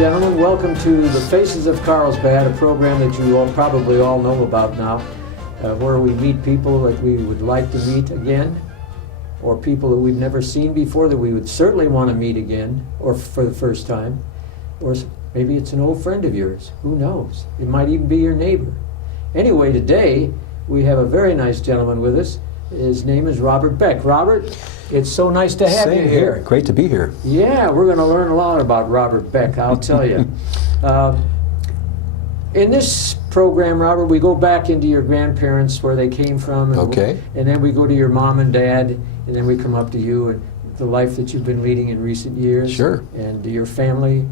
gentlemen, welcome to the Faces of Carlsbad, a program that you probably all know about now, where we meet people that we would like to meet again, or people that we've never seen before that we would certainly want to meet again, or for the first time, or maybe it's an old friend of yours. Who knows? It might even be your neighbor. Anyway, today we have a very nice gentleman with us. His name is Robert Beck. Robert, it's so nice to have you here. Great to be here. Yeah, we're going to learn a lot about Robert Beck, I'll tell you. In this program, Robert, we go back into your grandparents, where they came from. And Okay. And then we go to your mom and dad, and then we come up to you and the life that you've been leading in recent years. Sure. And your family.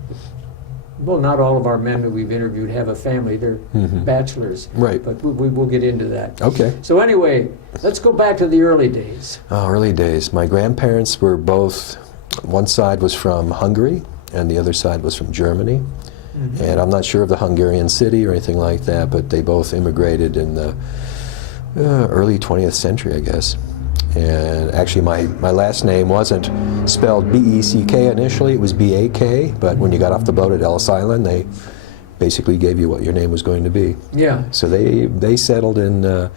Well, not all of our men that we've interviewed have a family. They're bachelors. Right. But we'll get into that. Okay. So anyway, let's go back to the early days. Early days. My grandparents were both, one side was from Hungary and the other side was from Germany. And I'm not sure of the Hungarian city or anything like that, but they both immigrated in the early 20th century, I guess. And actually my last name wasn't spelled B-E-C-K initially, it was B-A-K, but when you got off the boat at Ellis Island, they basically gave you what your name was going to be. Yeah. So they settled in,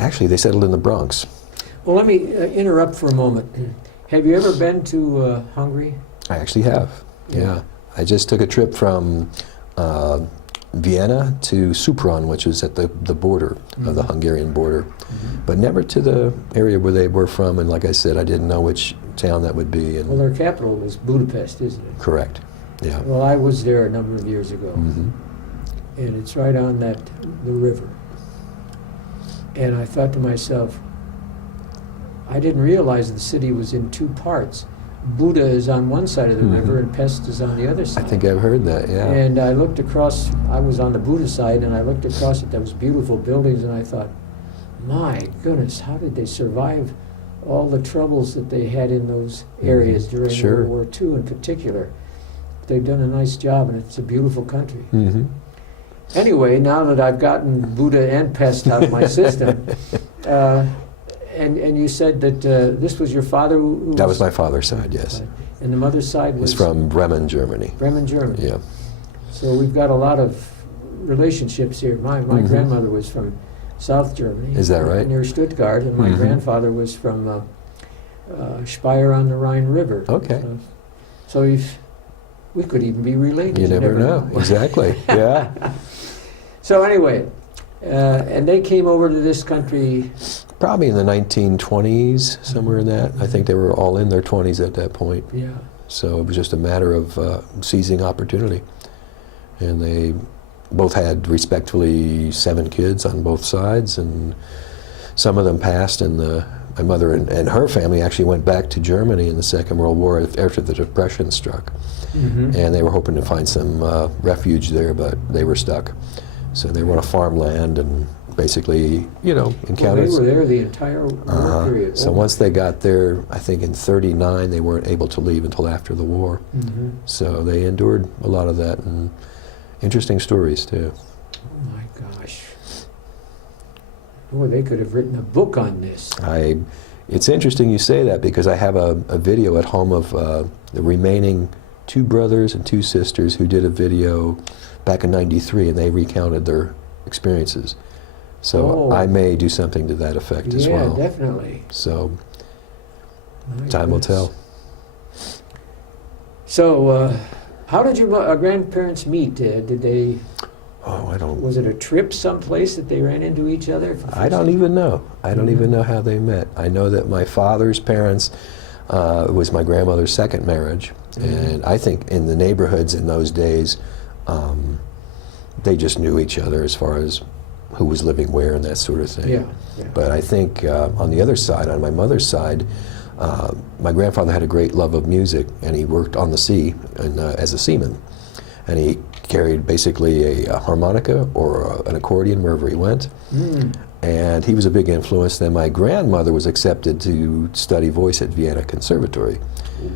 actually they settled in the Bronx. Well, let me interrupt for a moment. Have you ever been to Hungary? I actually have, yeah. I just took a trip from Vienna to Sopron, which is at the border of the Hungarian border, but never to the area where they were from, and like I said, I didn't know which town that would be. And Well, their capital was Budapest, isn't it? correct, yeah. Well, I was there a number of years ago, and it's right on the river. And I thought to myself, I didn't realize the city was in two parts. Buda is on one side of the river and Pest is on the other side. I think I've heard that, yeah. And I looked across, I was on the Buda side, and I looked across at those beautiful buildings, and I thought, my goodness, how did they survive all the troubles that they had in those areas during World War II in particular? They've done a nice job, and it's a beautiful country. Anyway, now that I've gotten Buda and Pest out of my system, and you said that this was your father who That was my father's side, yes. And the mother's side It was from Bremen, Germany. Bremen, Germany. Yeah. So we've got a lot of relationships here. My grandmother was from South Germany. Is that right? Near Stuttgart, and my grandfather was from Speyer on the Rhine River. Okay. So we could even be related. You never know. Exactly, yeah. So anyway, and they came over to this country. Probably in the 1920s, somewhere in that. I think they were all in their 20s at that point. Yeah. So it was just a matter of seizing opportunity. And they both had respectively 7 kids on both sides, and some of them passed, and my mother and her family actually went back to Germany in the Second World War after the Depression struck. And they were hoping to find some refuge there, but they were stuck. So they were on a farmland and basically, you know, encountered... Well, they were there the entire war period. So once they got there, I think in '39, they weren't able to leave until after the war. So they endured a lot of that, and interesting stories too. Oh my gosh. Boy, they could have written a book on this. It's interesting you say that, because I have a video at home of the remaining 2 brothers and 2 sisters who did a video back in '93, and they recounted their experiences. So I may do something to that effect as well. Yeah, definitely. So time will tell. So how did your grandparents meet? Did they... Oh, I don't... Was it a trip someplace that they ran into each other? I don't even know. I don't even know how they met. I know that my father's parents, it was my grandmother's second marriage, and I think in the neighborhoods in those days, they just knew each other as far as who was living where and that sort of thing. Yeah. But I think on the other side, on my mother's side, my grandfather had a great love of music, and he worked on the sea and, as a seaman. And he carried basically a harmonica or an accordion wherever he went. And he was a big influence. Then my grandmother was accepted to study voice at Vienna Conservatory.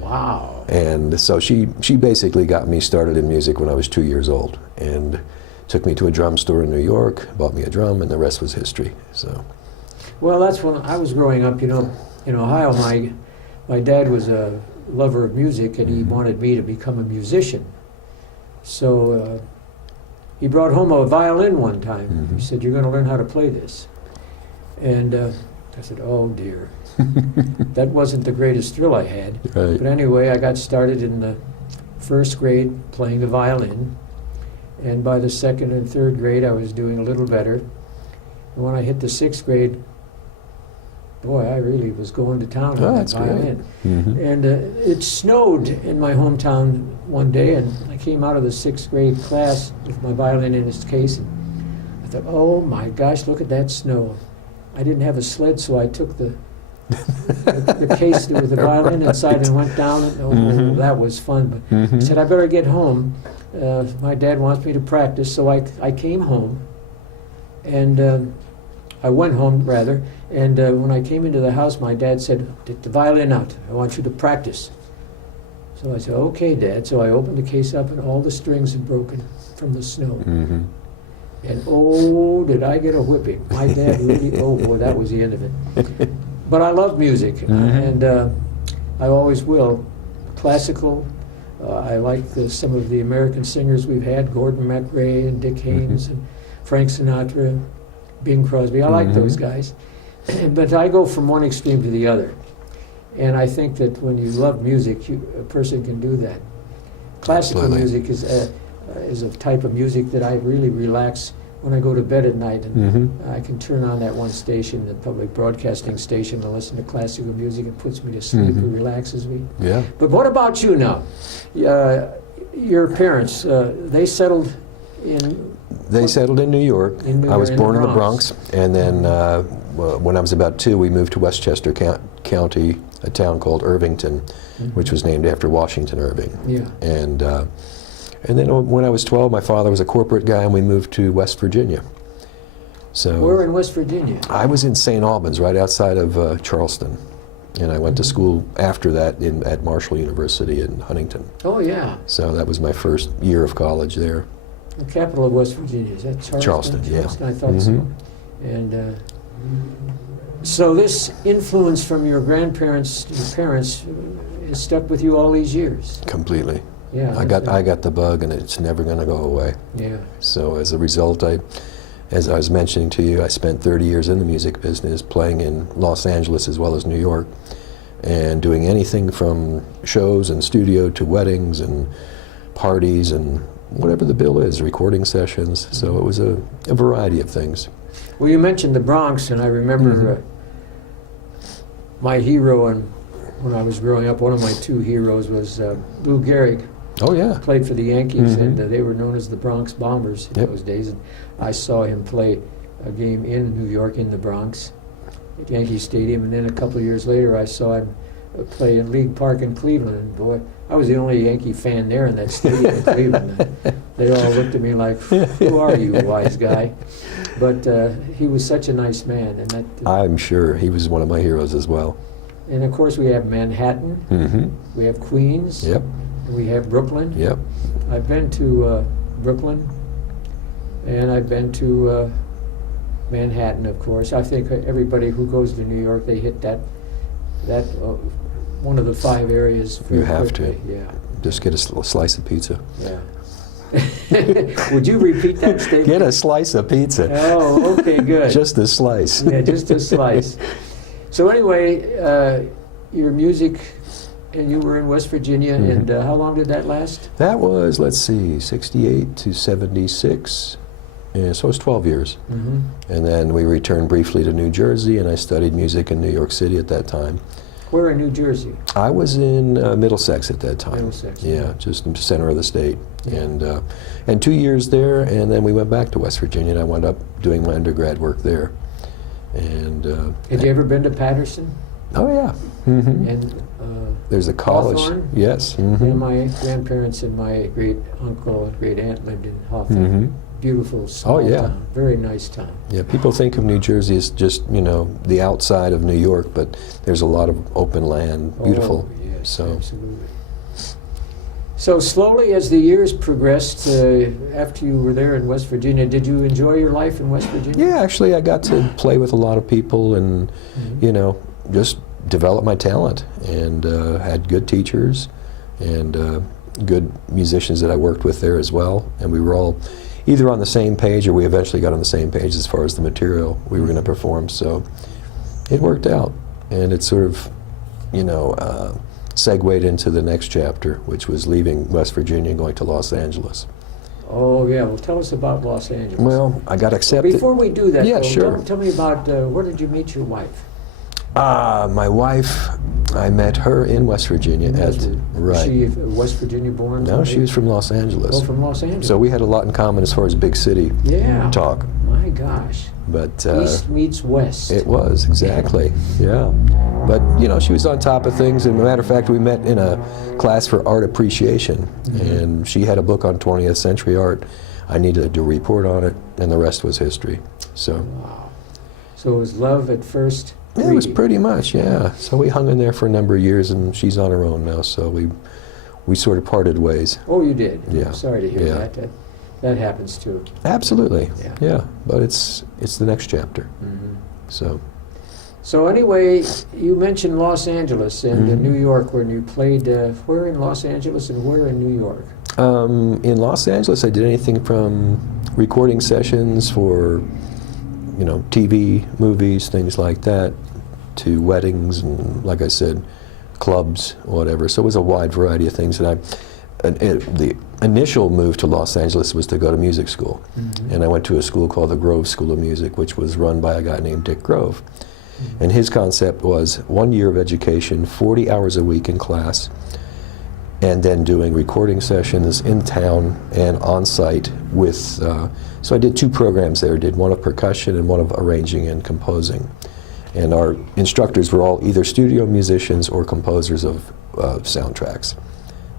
Wow. And so she basically got me started in music when I was 2 years old, and took me to a drum store in New York, bought me a drum, and the rest was history. So. Well, that's when I was growing up, you know, in Ohio. My dad was a lover of music, and he wanted me to become a musician. So he brought home a violin one time. Mhm. He said, "You're going to learn how to play this." And I said, "Oh dear." That wasn't the greatest thrill I had. Right. But anyway, I got started in the first grade playing the violin. And by the second and third grade, I was doing a little better. And when I hit the sixth grade, boy, I really was going to town Oh, on that that's great. violin. Mhm. And it snowed in my hometown one day, and I came out of the sixth grade class with my violin in its case. And I thought, oh my gosh, look at that snow. I didn't have a sled, so I took the case with the violin inside and went down. And, Mhm. that was fun. But I Mhm. said, I better get home. My dad wants me to practice, so I came home. And I went home, rather. And when I came into the house, my dad said, "Take the violin out. I want you to practice." So I said, "Okay, Dad." So I opened the case up, and all the strings had broken from the snow. Mhm. And oh, did I get a whipping. My dad really, oh boy, that was the end of it. But I love music, Mhm. and I always will. Classical, I like some of the American singers we've had, Gordon MacRae and Dick Haymes and Frank Sinatra, Bing Crosby. I like those guys. But I go from one extreme to the other. And I think that when you love music, a person can do that. Classical Absolutely. music is a type of music that I really relax when I go to bed at night. And Mhm. I can turn on that one station, the public broadcasting station, and listen to classical music. It puts me to sleep. Mhm. It relaxes me. Yeah. But what about you now? Your parents, they settled in... They settled in New York. In New I was York, in the born in the Bronx. Bronx, and then when I was about 2, we moved to Westchester County, a town called Irvington, which was named after Washington Irving. Yeah. And then when I was 12, my father was a corporate guy, and we moved to West Virginia. So Where in West Virginia? I was in St. Albans, right outside of Charleston, and I went to school after that at Marshall University in Huntington. Oh, yeah. So that was my first year of college there. The capital of West Virginia. Is that Charleston? Charleston, yeah. Charleston, I thought so. Mhm. And so this influence from your grandparents, your parents, has stuck with you all these years. Completely. Yeah. I got the bug, and it's never going to go away. Yeah. So as a result, as I was mentioning to you, I spent 30 years in the music business, playing in Los Angeles as well as New York, and doing anything from shows and studio to weddings and parties and whatever the bill is, recording sessions. So it was a variety of things. Well, you mentioned the Bronx, and I remember my hero, and when I was growing up, one of my two heroes was Lou Gehrig. Oh yeah. Played for the Yankees, Mhm. and they were known as the Bronx Bombers in Yep. those days. And I saw him play a game in New York, in the Bronx, at Yankee Stadium, and then a couple of years later, I saw him play in League Park in Cleveland. And boy, I was the only Yankee fan there in that stadium in Cleveland. And they all looked at me like, "Who are you, wise guy?" But he was such a nice man, and that. I'm sure he was one of my heroes as well. And of course, we have Manhattan, Mm-hmm. we have Queens, Yep. and we have Brooklyn. Yep. I've been to Brooklyn, and I've been to Manhattan, of course. I think everybody who goes to New York, they hit that one of the 5 areas. You very have to. quickly. Yeah. Just get a slice of pizza. Yeah. Would you repeat that statement? Get a slice of pizza. Oh, okay, good. Just a slice. Yeah, just a slice. So anyway, your music, and you were in West Virginia, Mhm. and how long did that last? That was, let's see, 68 to 76. Yeah, so it was 12 years. Mm-hmm. And then we returned briefly to New Jersey, and I studied music in New York City at that time. Where in New Jersey? I was in Middlesex at that time. Middlesex. Yeah, just in the center of the state. Yeah. And 2 years there, and then we went back to West Virginia, and I wound up doing my undergrad work there. And Had you ever been to Patterson? oh yeah, hmm And there's a college. Hawthorne? Yes. yeah, hmm my grandparents and my great uncle and great aunt lived in Hawthorne. hmm Beautiful small yeah. town, very nice town. Yeah, people think of New Jersey as just, the outside of New York, but there's a lot of open land, beautiful. Oh, yes, So absolutely. So slowly, as the years progressed, after you were there in West Virginia, did you enjoy your life in West Virginia? yeah, actually I got to play with a lot of people and, Mhm. just develop my talent, and had good teachers, and good musicians that I worked with there as well, and we were all either on the same page, or we eventually got on the same page as far as the material we were going to perform. So it worked out, and it sort of, segued into the next chapter, which was leaving West Virginia and going to Los Angeles. Oh, yeah. Well, tell us about Los Angeles. Well, I got accepted. Before we do that, yeah, though, sure. tell me about where did you meet your wife? My wife, I met her in West Virginia. Was Right. she West Virginia born? No, she was from Los Angeles. Oh, from Los Angeles. So we had a lot in common as far as big city talk. My gosh. But East meets West. it was, exactly, yeah. But, she was on top of things, and as a matter of fact, we met in a class for art appreciation, and she had a book on 20th century art. I needed to report on it, and the rest was history. So, Wow. So it was love at first yeah, it was reading. pretty much, yeah. So we hung in there for a number of years, and she's on her own now, so we sort of parted ways. Oh, you did? Yeah. I'm sorry to hear Yeah. that. That happens too. Absolutely, Yeah. yeah. But it's the next chapter, Mm-hmm. so. So anyway, you mentioned Los Angeles and Mhm. New York when you played. Where in Los Angeles and where in New York? In Los Angeles, I did anything from recording sessions for, TV, movies, things like that, to weddings and, like I said, clubs, whatever. So it was a wide variety of things. The initial move to Los Angeles was to go to music school. Mm-hmm. And I went to a school called the Grove School of Music, which was run by a guy named Dick Grove. And his concept was 1 year of education, 40 hours a week in class, and then doing recording sessions in town and on site with, so I did 2 programs there, did one of percussion and one of arranging and composing. And our instructors were all either studio musicians or composers of soundtracks.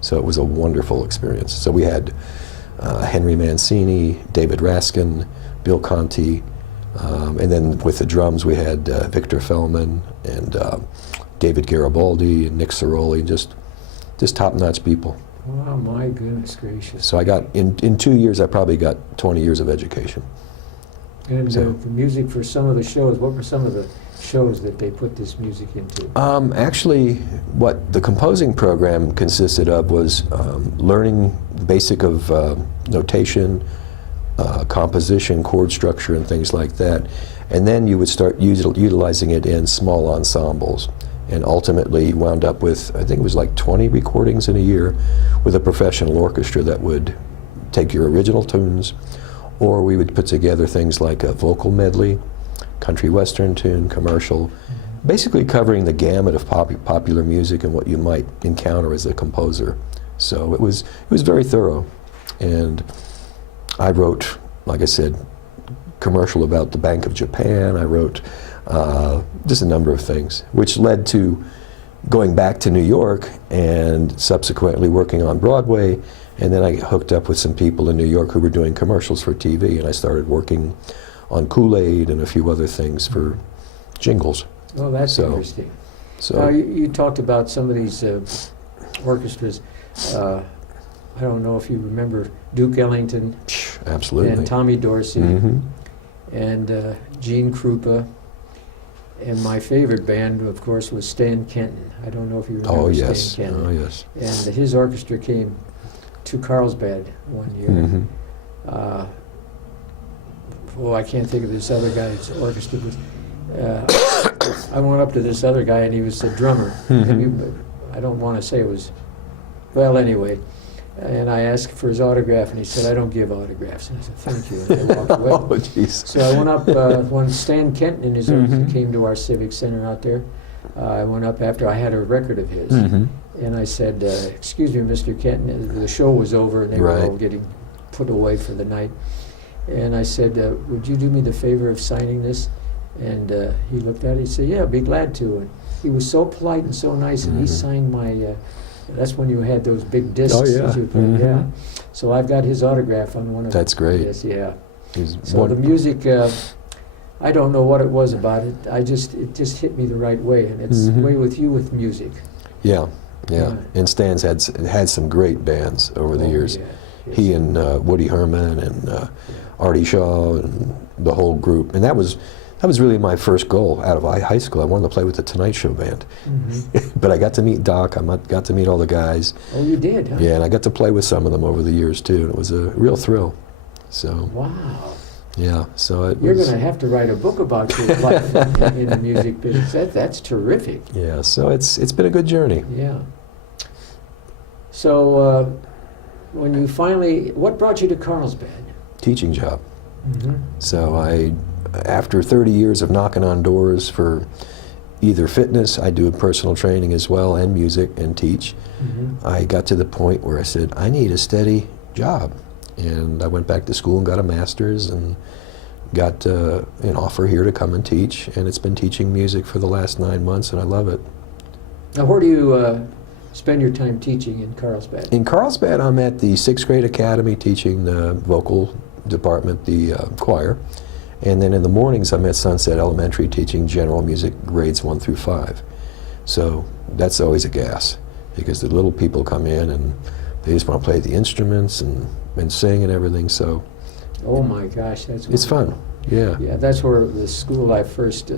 So it was a wonderful experience. So we had Henry Mancini, David Raskin, Bill Conti, and then with the drums we had Victor Fellman and David Garibaldi and Nick Ceroli, just top-notch people. Wow, my goodness gracious. So I got, in 2 years, I probably got 20 years of education. And So- the music for some of the shows, what were some of the shows that they put this music into? Actually, what the composing program consisted of was learning the basic of notation, composition, chord structure, and things like that. And then you would start utilizing it in small ensembles. And ultimately wound up with, I think it was like 20 recordings in a year with a professional orchestra that would take your original tunes, or we would put together things like a vocal medley, country western tune, commercial, basically covering the gamut of popular music and what you might encounter as a composer. So it was very thorough. And I wrote, like I said, commercial about the Bank of Japan. I wrote just a number of things, which led to going back to New York and subsequently working on Broadway. And then I hooked up with some people in New York who were doing commercials for TV, and I started working on Kool-Aid and a few other things for jingles. Oh, that's So- interesting. So Now, you talked about some of these orchestras. I don't know if you remember Duke Ellington absolutely. and Tommy Dorsey Mhm. and Gene Krupa. And my favorite band, of course, was Stan Kenton. I don't know if you remember Oh Stan yes, Kenton. oh yes. And his orchestra came to Carlsbad one year. Mhm. I can't think of this other guy's orchestra. I went up to this other guy, and he was the drummer. Mhm. I don't want to say it was, well, anyway. And I asked for his autograph, and he said, "I don't give autographs." And I said, "Thank you." And I walked away. Oh jeez. So I went up when Stan Kenton and his orchestra Mhm. came to our civic center out there. I went up after I had a record of his, Mhm. and I said, "Excuse me, Mr. Kenton." The show was over, and they were all Right. getting put away for the night. And I said, "Would you do me the favor of signing this?" And he looked at it. He said, "Yeah, I'd be glad to." And he was so polite and so nice, and he Mhm. signed my. That's when you had those big discs. Oh, yeah. that you put, Mhm. yeah. So I've got his autograph on one of. That's great. Yes, yeah. He's So one- the music, I don't know what it was about it. It just hit me the right way, and it's Mhm. the way with you with music. Yeah, yeah. Yeah. And Stan's had some great bands over the Oh, years. yeah, yes. He and Woody Herman and Artie Shaw and the whole group. And that was that was really my first goal out of high school. I wanted to play with the Tonight Show band. But I got to meet Doc, got to meet all the guys. Oh, you did, huh? Yeah, and I got to play with some of them over the years too, and it was a real thrill. So, wow. yeah, so You're going to have to write a book about your life in the music business. That's terrific. Yeah, so it's been a good journey. Yeah. So, when you finally, what brought you to Carlsbad? Teaching job. Mm-hmm. So after 30 years of knocking on doors for either fitness, I do personal training as well, and music, and teach. Mm-hmm. I got to the point where I said, I need a steady job. And I went back to school and got a master's and got an offer here to come and teach. And it's been teaching music for the last 9 months, and I love it. Now, where do you spend your time teaching in Carlsbad? In Carlsbad, I'm at the 6th grade academy teaching the vocal department, the choir. And then in the mornings, I'm at Sunset Elementary teaching general music grades 1 through 5. So that's always a gas, because the little people come in and they just want to play the instruments and sing and everything. So Oh my gosh, that's it's fun. Yeah. Yeah, that's where the school I first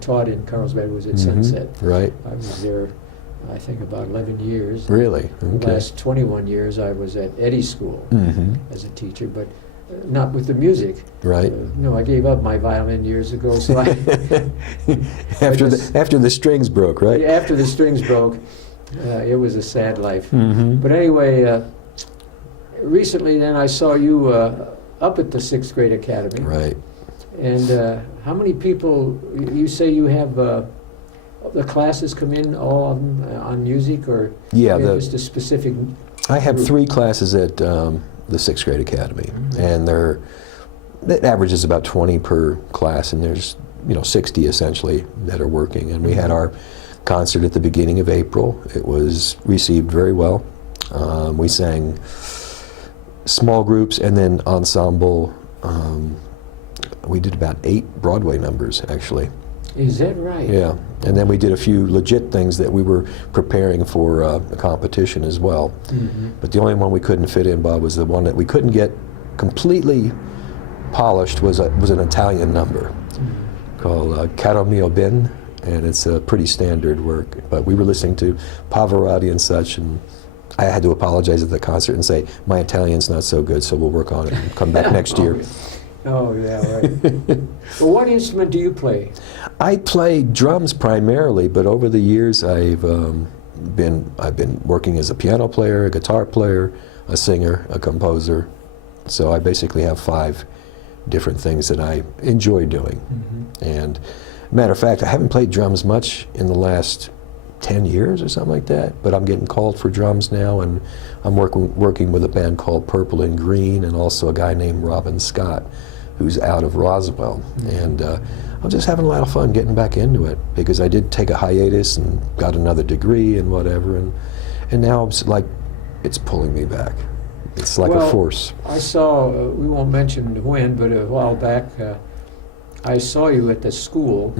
taught in Carlsbad was at Sunset. Right. I was there, I think, about 11 years. Really? The Okay. last 21 years I was at Eddie School Mm-hmm. as a teacher, but not with the music. Right. No, I gave up my violin years ago, so after the strings broke, right? after the strings broke, it was a sad life. Mm-hmm. But anyway, recently then I saw you up at the 6th grade academy. Right. And how many people, you say you have, the classes come in, all of them on music, or Yeah, just a specific? I have group? 3 classes at the 6th grade academy, and it averages about 20 per class, and there's 60 essentially that are working. And we had our concert at the beginning of April. It was received very well. We sang small groups and then ensemble. We did about 8 Broadway numbers, actually. Is that right? Yeah, and then we did a few legit things that we were preparing for a competition as well. Mm-hmm. But the only one we couldn't fit in, Bob, was the one that we couldn't get completely polished. Was an Italian number called Caro Mio Ben, and it's a pretty standard work. But we were listening to Pavarotti and such, and I had to apologize at the concert and say, my Italian's not so good, so we'll work on it and come back next year. Oh, yeah, right. Well, what instrument do you play? I play drums primarily, but over the years I've been working as a piano player, a guitar player, a singer, a composer. So I basically have 5 different things that I enjoy doing. Mm-hmm. And matter of fact, I haven't played drums much in the last 10 years or something like that, but I'm getting called for drums now, and I'm working with a band called Purple and Green, and also a guy named Robin Scott, who's out of Roswell. And I'm just having a lot of fun getting back into it, because I did take a hiatus and got another degree and whatever, and now it's like it's pulling me back. It's like a force. I saw, we won't mention when, but a while back, I saw you at the school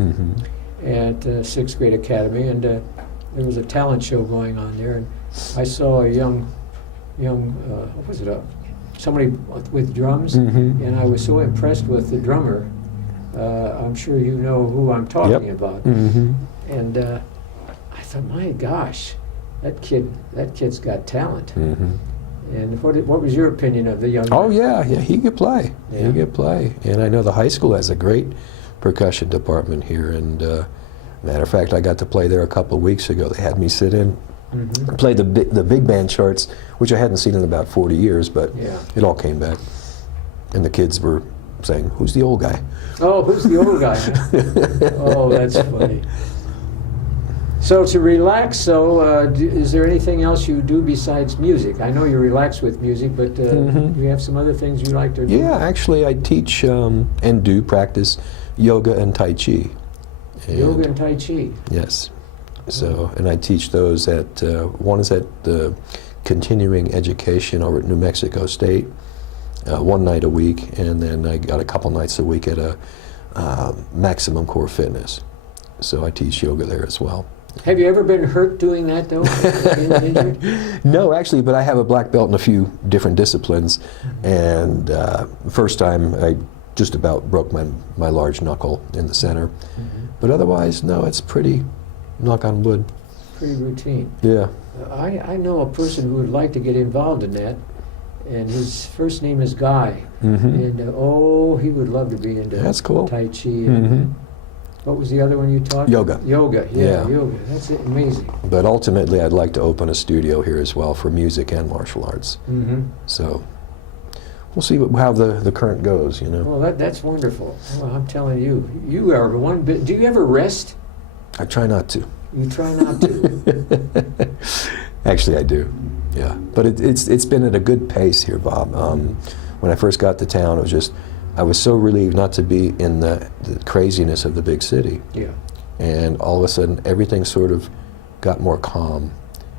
at 6th grade academy, and there was a talent show going on there, and I saw a young, what was it, somebody with drums, and I was so impressed with the drummer. I'm sure you know who I'm talking about. And I thought, my gosh, that kid's got talent. And what was your opinion of the young man? Oh yeah, he could play. Yeah. He could play. And I know the high school has a great percussion department here. And matter of fact, I got to play there a couple of weeks ago. They had me sit in, play the big band charts, which I hadn't seen in about 40 years, but it all came back. And the kids were saying, "Who's the old guy?" Oh, who's the old guy? Oh, that's funny. So to relax, is there anything else you do besides music? I know you relax with music, but do you have some other things you like to do? Yeah, actually I teach and do practice yoga and Tai Chi. Yoga and Tai Chi? Yes. So, and I teach those at, one is at the continuing education over at New Mexico State, 1 night a week, and then I got a couple nights a week at a Maximum Core Fitness. So I teach yoga there as well. Have you ever been hurt doing that, though? Been injured? No, actually, but I have a black belt in a few different disciplines. And first time I just about broke my large knuckle in the center. Mm-hmm. But otherwise, no, it's pretty, knock on wood. Pretty routine. Yeah. I know a person who would like to get involved in that, and his first name is Guy. Mm-hmm. And he would love to be into That's cool. Tai Chi. And Mm-hmm. what was the other one you taught? Yoga. Yoga, yeah, Yeah. yoga. That's amazing. But ultimately, I'd like to open a studio here as well for music and martial arts. Mm-hmm. So we'll see how the current goes, you know. Well, that's wonderful. Well, I'm telling you, you are the one. Do you ever rest? I try not to. You try not to. Actually, I do. Yeah, but it's been at a good pace here, Bob. When I first got to town, it was just I was so relieved not to be in the craziness of the big city. Yeah. And all of a sudden, everything sort of got more calm,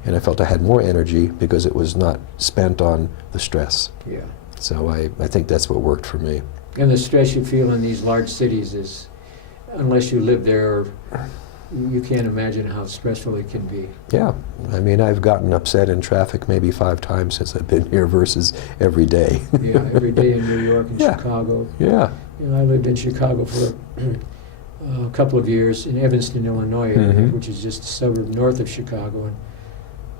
and I felt I had more energy because it was not spent on the stress. Yeah. So I think that's what worked for me. And the stress you feel in these large cities is, unless you live there, you can't imagine how stressful it can be. Yeah, I mean, I've gotten upset in traffic maybe 5 times since I've been here versus every day. Yeah, every day in New York and Yeah. Chicago. Yeah. You know, I lived in Chicago for a couple of years in Evanston, Illinois, Mhm. which is just a suburb north of Chicago. And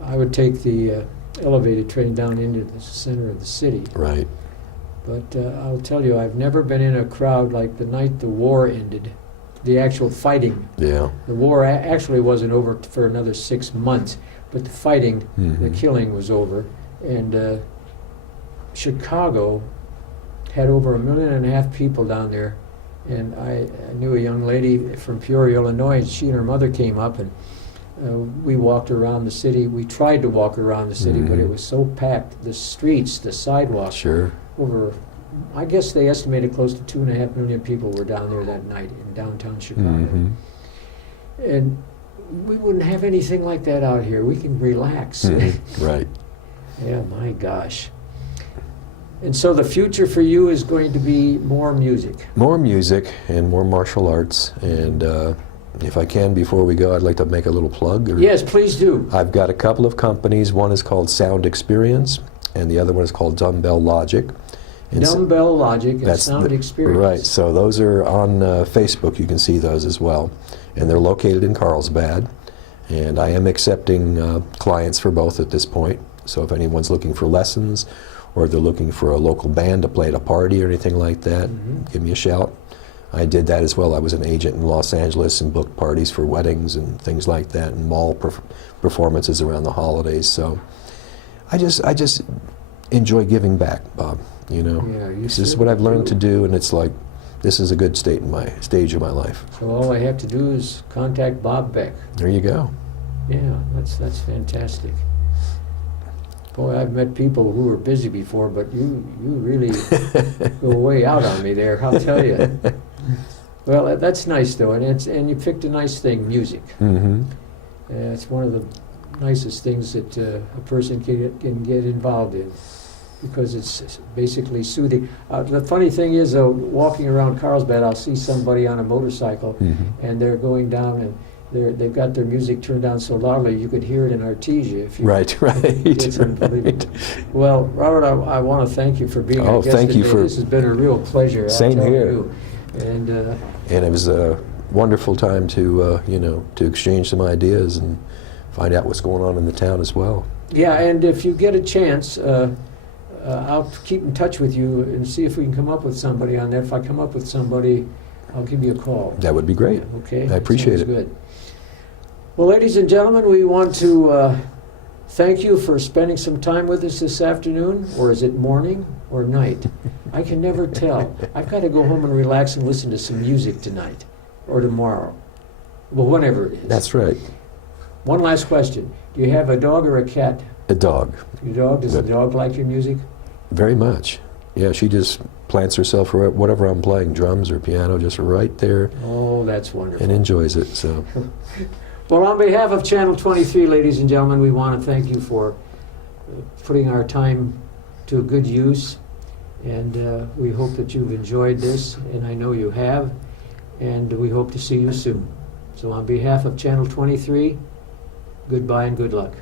I would take the elevated train down into the center of the city. Right. But I'll tell you, I've never been in a crowd like the night the war ended. The actual fighting. Yeah. The war actually wasn't over for another 6 months, but the fighting, the Mhm. killing was over. And Chicago had over 1.5 million people down there. And I knew a young lady from Peoria, Illinois, and she and her mother came up, and we walked around the city. We tried to walk around the city, but Mhm. it was so packed. The streets, the sidewalks, Sure. over, I guess they estimated close to 2.5 million people were down there that night in downtown Chicago. Mhm. And we wouldn't have anything like that out here. We can relax. Mhm. Right. Yeah, my gosh. And so the future for you is going to be more music. More music and more martial arts. And if I can, before we go, I'd like to make a little plug. Yes, please do. I've got a couple of companies. One is called Sound Experience, and the other one is called Dumbbell Logic. And Dumbbell Logic and that's Sound the- Experience. Right, so those are on Facebook. You can see those as well. And they're located in Carlsbad. And I am accepting clients for both at this point. So if anyone's looking for lessons, or if they're looking for a local band to play at a party or anything like that, give me a shout. I did that as well. I was an agent in Los Angeles and booked parties for weddings and things like that, and mall performances around the holidays. So I just enjoy giving back, Bob. You know, Yeah, you this is certainly what I've learned to do. do, and it's like this is a good stage of my life. So all I have to do is contact Bob Beck. There you go. Yeah, that's fantastic. Boy, I've met people who were busy before, but you really go way out on me there, I'll tell you. Well, that's nice though, and you picked a nice thing, music. Mm-hmm. It's one of the nicest things that a person can get involved in, because it's basically soothing. The funny thing is, though, walking around Carlsbad, I'll see somebody on a motorcycle, Mm-hmm. and they're going down, and they've got their music turned down so loudly you could hear it in Artesia. If you, Right, right. It's unbelievable. Well, Robert, I want to thank you for being Oh, our guest thank you today. for- This has been a real pleasure. I'll Same tell here. you. And And it was a wonderful time to to exchange some ideas and find out what's going on in the town as well. yeah, and if you get a chance, I'll keep in touch with you and see if we can come up with somebody on that. If I come up with somebody, I'll give you a call. That would be great. Okay? I appreciate Sounds it. Good. Well, ladies and gentlemen, we want to thank you for spending some time with us this afternoon, or is it morning or night? I can never tell. I've got to go home and relax and listen to some music tonight or tomorrow. Well, whenever it is. That's right. One last question. Do you have a dog or a cat? A dog. Your dog? Does the dog like your music? Very much. Yeah, she just plants herself for whatever I'm playing, drums or piano, just right there, Oh, that's wonderful. and enjoys it. So Well, on behalf of Channel 23, ladies and gentlemen, we want to thank you for putting our time to a good use. And we hope that you've enjoyed this, and I know you have. And we hope to see you soon. So on behalf of Channel 23, goodbye and good luck.